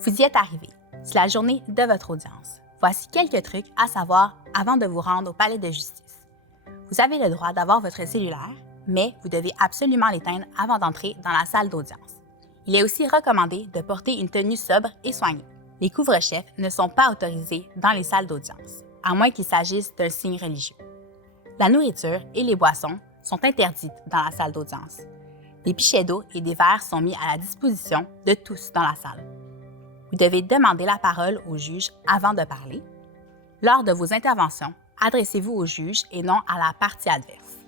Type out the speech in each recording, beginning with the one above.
Vous y êtes arrivé. C'est la journée de votre audience. Voici quelques trucs à savoir avant de vous rendre au palais de justice. Vous avez le droit d'avoir votre cellulaire, mais vous devez absolument l'éteindre avant d'entrer dans la salle d'audience. Il est aussi recommandé de porter une tenue sobre et soignée. Les couvre-chefs ne sont pas autorisés dans les salles d'audience, à moins qu'il s'agisse d'un signe religieux. La nourriture et les boissons sont interdites dans la salle d'audience. Des pichets d'eau et des verres sont mis à la disposition de tous dans la salle. Vous devez demander la parole au juge avant de parler. Lors de vos interventions, adressez-vous au juge et non à la partie adverse.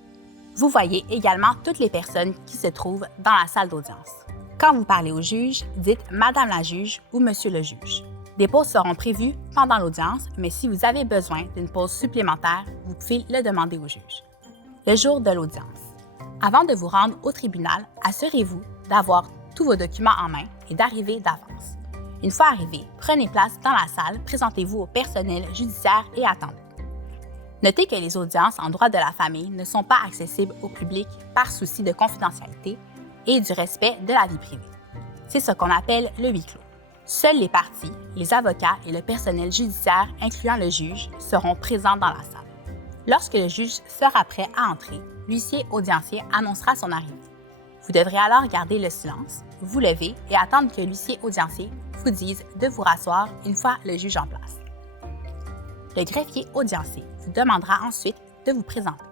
Vous voyez également toutes les personnes qui se trouvent dans la salle d'audience. Quand vous parlez au juge, dites « Madame la juge » ou « Monsieur le juge ». Des pauses seront prévues pendant l'audience, mais si vous avez besoin d'une pause supplémentaire, vous pouvez le demander au juge. Le jour de l'audience. Avant de vous rendre au tribunal, assurez-vous d'avoir tous vos documents en main et d'arriver d'avance. Une fois arrivé, prenez place dans la salle, présentez-vous au personnel judiciaire et attendez. Notez que les audiences en droit de la famille ne sont pas accessibles au public par souci de confidentialité et du respect de la vie privée. C'est ce qu'on appelle le huis clos. Seuls les parties, les avocats et le personnel judiciaire, incluant le juge, seront présents dans la salle. Lorsque le juge sera prêt à entrer, l'huissier audiencier annoncera son arrivée. Vous devrez alors garder le silence, vous lever et attendre que l'huissier audiencier vous dise de vous rasseoir une fois le juge en place. Le greffier audiencier vous demandera ensuite de vous présenter.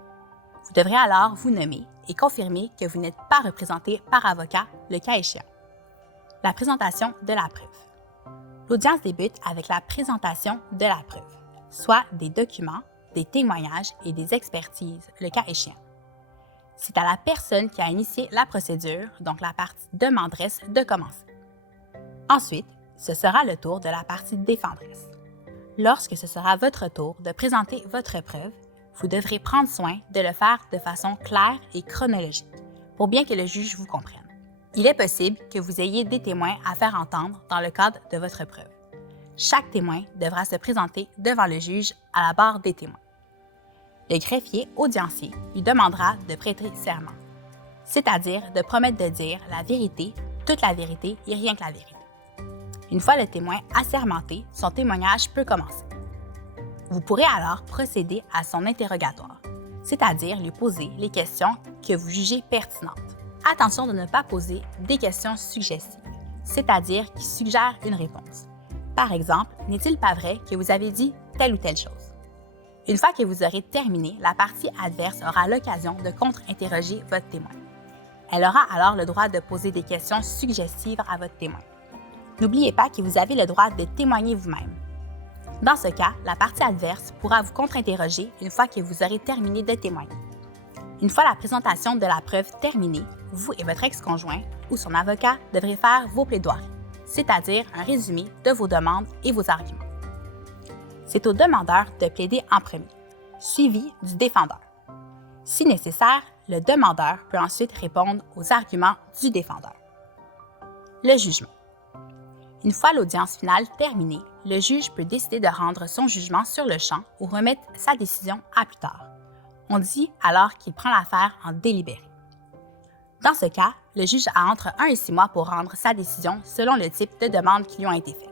Vous devrez alors vous nommer et confirmer que vous n'êtes pas représenté par avocat, le cas échéant. La présentation de la preuve. L'audience débute avec la présentation de la preuve, soit des documents, des témoignages et des expertises, le cas échéant. C'est à la personne qui a initié la procédure, donc la partie demanderesse, de commencer. Ensuite, ce sera le tour de la partie défenderesse. Lorsque ce sera votre tour de présenter votre preuve, vous devrez prendre soin de le faire de façon claire et chronologique, pour bien que le juge vous comprenne. Il est possible que vous ayez des témoins à faire entendre dans le cadre de votre preuve. Chaque témoin devra se présenter devant le juge à la barre des témoins. Le greffier audiencier lui demandera de prêter serment, c'est-à-dire de promettre de dire la vérité, toute la vérité et rien que la vérité. Une fois le témoin assermenté, son témoignage peut commencer. Vous pourrez alors procéder à son interrogatoire, c'est-à-dire lui poser les questions que vous jugez pertinentes. Attention de ne pas poser des questions suggestives, c'est-à-dire qui suggèrent une réponse. Par exemple, n'est-il pas vrai que vous avez dit telle ou telle chose? Une fois que vous aurez terminé, la partie adverse aura l'occasion de contre-interroger votre témoin. Elle aura alors le droit de poser des questions suggestives à votre témoin. N'oubliez pas que vous avez le droit de témoigner vous-même. Dans ce cas, la partie adverse pourra vous contre-interroger une fois que vous aurez terminé de témoigner. Une fois la présentation de la preuve terminée, vous et votre ex-conjoint ou son avocat devrez faire vos plaidoiries, c'est-à-dire un résumé de vos demandes et vos arguments. C'est au demandeur de plaider en premier, suivi du défendeur. Si nécessaire, le demandeur peut ensuite répondre aux arguments du défendeur. Le jugement. Une fois l'audience finale terminée, le juge peut décider de rendre son jugement sur le champ ou remettre sa décision à plus tard. On dit alors qu'il prend l'affaire en délibéré. Dans ce cas, le juge a entre 1 et 6 mois pour rendre sa décision selon le type de demande qui lui a été faite.